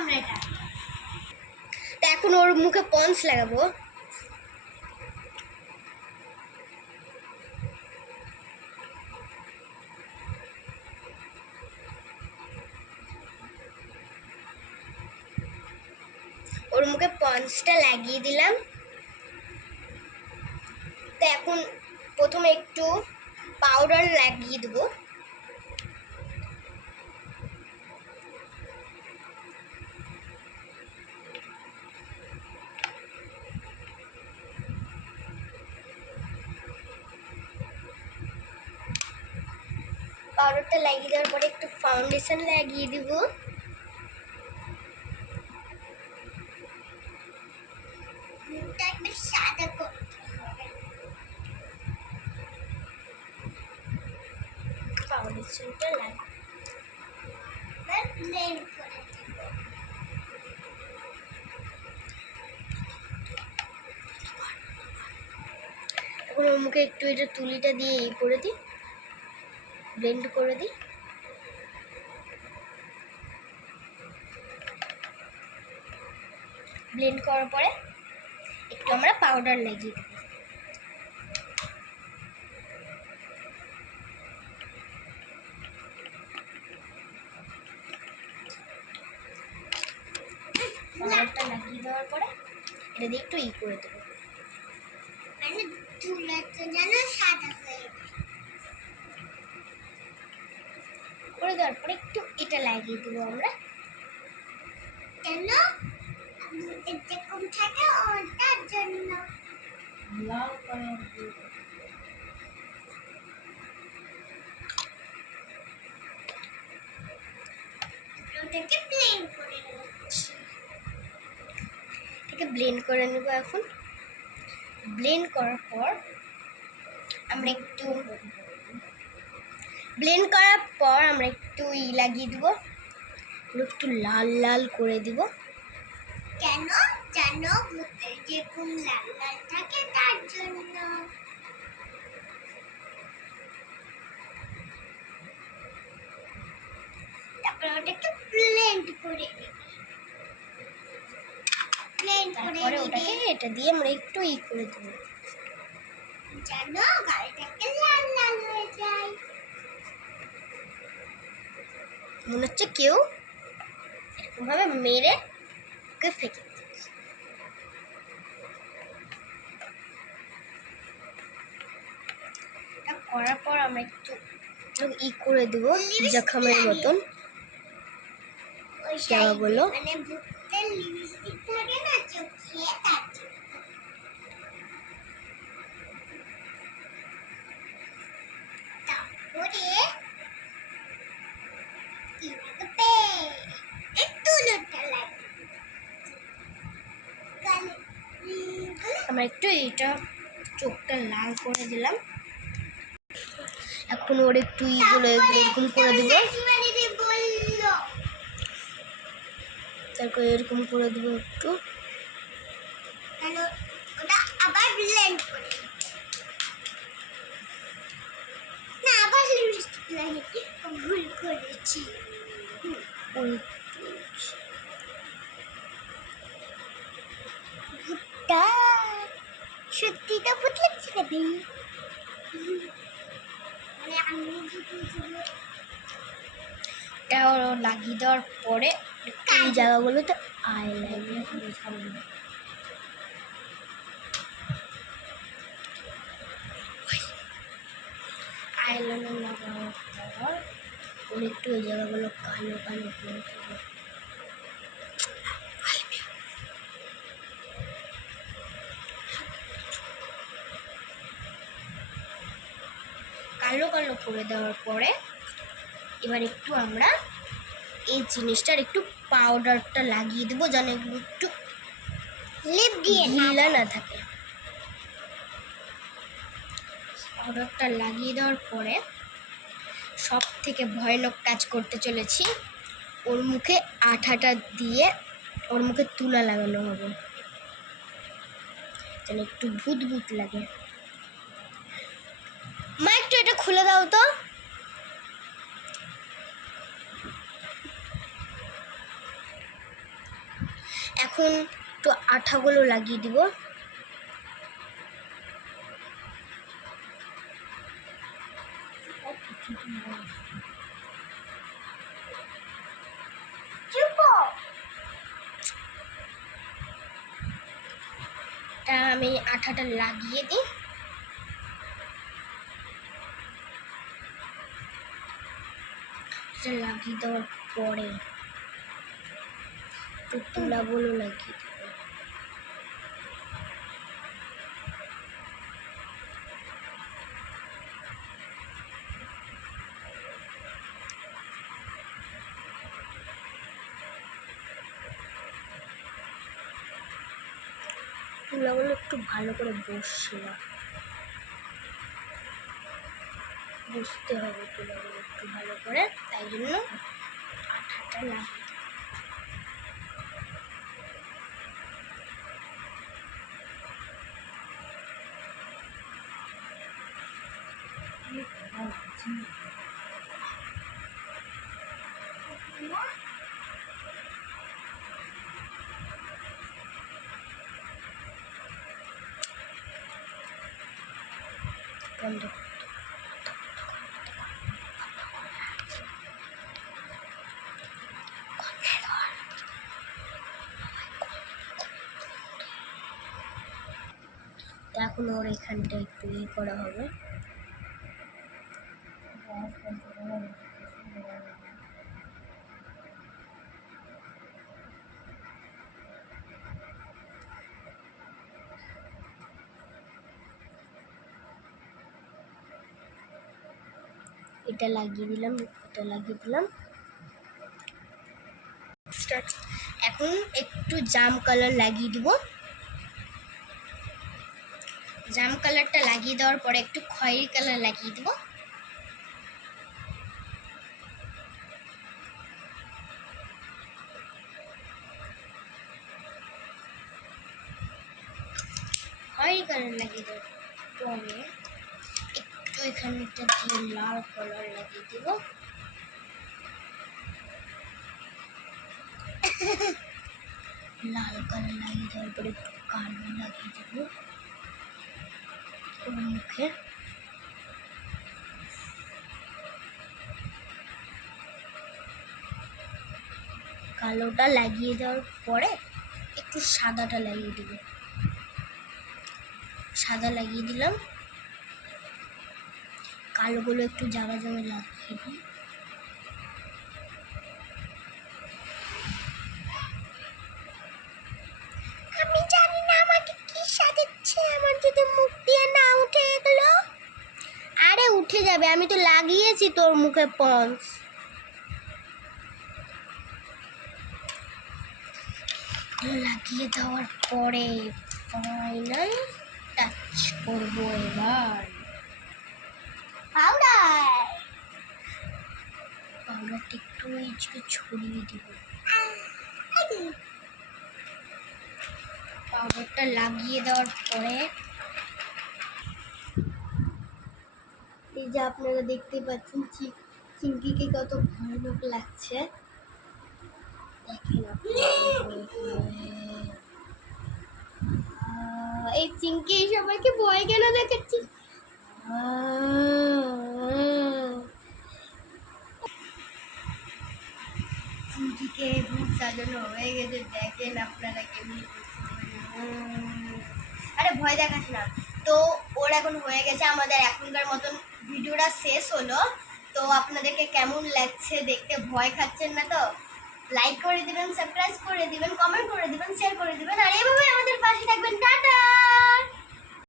আমরা এটা। তো এখন ওর মুখে পন্স লাগাবো। ওর মুখে পন্সটা লাগিয়ে দিলাম। তো এখন প্রথমে একটু পাউডার লাগিয়ে দেবো। পাউডারটা লাগিয়ে দেওয়ার পরে একটু ফাউন্ডেশন লাগিয়ে দিব। সাদা ফাউন্ডেশনটা লাগিয়ে এখন ওর মুখে একটু এটা তুলিটা দিয়ে করে দিই, ব্লেন্ড করে দিই। ব্লেন্ড করার পরে একটু আমরা পাউডার লাগিয়ে দেব। পাউডারটা লাগিয়ে দেওয়ার পরে এটা দিয়ে একটু করে দেবো, মানে তুলাটা যেন সাদা হয়ে করে দেওয়ার পরে একটু এটা লাগিয়ে দেবো আমরা। কেন এরকম থাকে ওটার জন্য লাল কালার দিয়ে ওটাকে ব্লেন্ড করে নিচ্ছি। এটাকে ব্লেন্ড করে নেব। এখন ব্লেন্ড করার পর আমরা একটু লাগিয়ে দিব, একটু লাল লাল করে দিব। কেন জানো ভূতের যেরকম লাল লাল থাকে তার জন্য। তারপর ওটাকে ব্লেন্ড করে নিই। ব্লেন্ড করে ওটাকে এটা দিয়ে আমরা একটু করে দেব, জানো গালটাকে লাল লাল হয়ে যায়। মনে হচ্ছে কেউ এরকম ভাবে মেরে ওকে ফেঁকে দিচ্ছে। এটা করার পর আমরা একটু করে দেব জখমের মতন জায়গাগুলো। মানে ভূতের লিপস্টিক থাকে না চোখে, তার তারপরে আমরা একটু এটা চোখটা লাল করে দিলাম। এখন ওর একটু এরকম করে দেবো, তারপর এরকম করে দেবো একটু। ওটা আবার ব্লেন্ড করে না, আবার লিপস্টিক লাগিয়ে ভুল করেছি। ভূতটা সত্যি তো ভূত লাগছে না ভাই, লাগিয়ে দেওয়ার পরে এই জায়গাগুলোতে আইলাইনার লাগানোর পর ওর একটু ওই জায়গাগুলো কালো কালো করে দেবো। কালো কালো করে দেওয়ার পরে এবার একটু আমরা এই জিনিসটার একটু পাউডারটা লাগিয়ে দেবো, যেন একটু লিপ দিয়ে ঢিলা না থাকে। পাউডারটা লাগিয়ে দেওয়ার পরে সব থেকে ভয়ানক কাজ করতে চলেছি। ওর মুখে আঠাটা দিয়ে ওর মুখে তুলা লাগানো হবে, যেন একটু ভূত ভূত লাগে। মা একটু এটা খুলে দাও তো। এখন একটু আঠাগুলো লাগিয়ে দিব। আমি আঠাটা লাগিয়ে দিই। লাগিয়ে দেওয়ার পরে তুলাগুলো লাগিয়ে দেব। তুলাগুলো একটু ভালো করে বসছে না, বুঝতে হবে তুলাগুলো একটু ভালো করে, তাই জন্য আঠাটা লাগিয়ে বন্ধ। এখন ওর এখানটা একটু করা হবে। এটা লাগিয়ে দিলাম, এটা লাগিয়ে দিলাম। এখন একটু জাম কালার লাগিয়ে দিব। জাম কালারটা লাগিয়ে দেওয়ার পরে একটু খয়েরি কালার লাগিয়ে দিব। খয়েরি কালার লাগিয়ে দেওয়ার পরে একটু এখানটা দিয়ে লাল কালার লাগিয়ে দিব। লাল কালার লাগিয়ে দেওয়ার পরে একটু কালো লাগিয়ে দেব ওর মুখে। কালোটা লাগিয়ে দেওয়ার পরে একটু সাদাটা লাগিয়ে দেব। সাদা লাগিয়ে দিলাম, কালোগুলো একটু জায়গায় জায়গায় লাগিয়ে দিই। আমি জানি না আমাকে কি সাজাচ্ছে, আমার যদি মুখ দিয়ে না উঠে এগুলো। আরে উঠে যাবে, আমি তো লাগিয়েছি তোর মুখে পন্স। লাগিয়ে দেওয়ার পরে ফাইনাল টাচ করব এবার পাউডারটা একটু ছড়িয়ে দিব। পাউডারটা লাগিয়ে দেওয়ার পরে এই যে আপনারা দেখতে পাচ্ছেন চিংকিকে কত ভয়ানক লাগছে, দেখেন। এই চিংকি সবাইকে ভয় কেন দেখাচ্ছি? চিংকিকে ভূত সাজানো হয়ে গেছে, দেখেন আপনারা কেমনি। আরে ভয় দেখাস না তো, ওর এখন হয়ে গেছে। আমাদের এখনকার মতন ভিডিওটা শেষ হলো। তো আপনাদেরকে কেমন লাগছে দেখতে? ভয় খাচ্ছেন না তো? লাইক করে দিবেন, সাবস্ক্রাইব করে দিবেন, কমেন্ট করে দিবেন, শেয়ার করে দিবেন, আর এভাবে আমাদের পাশে থাকবেন। টাটা।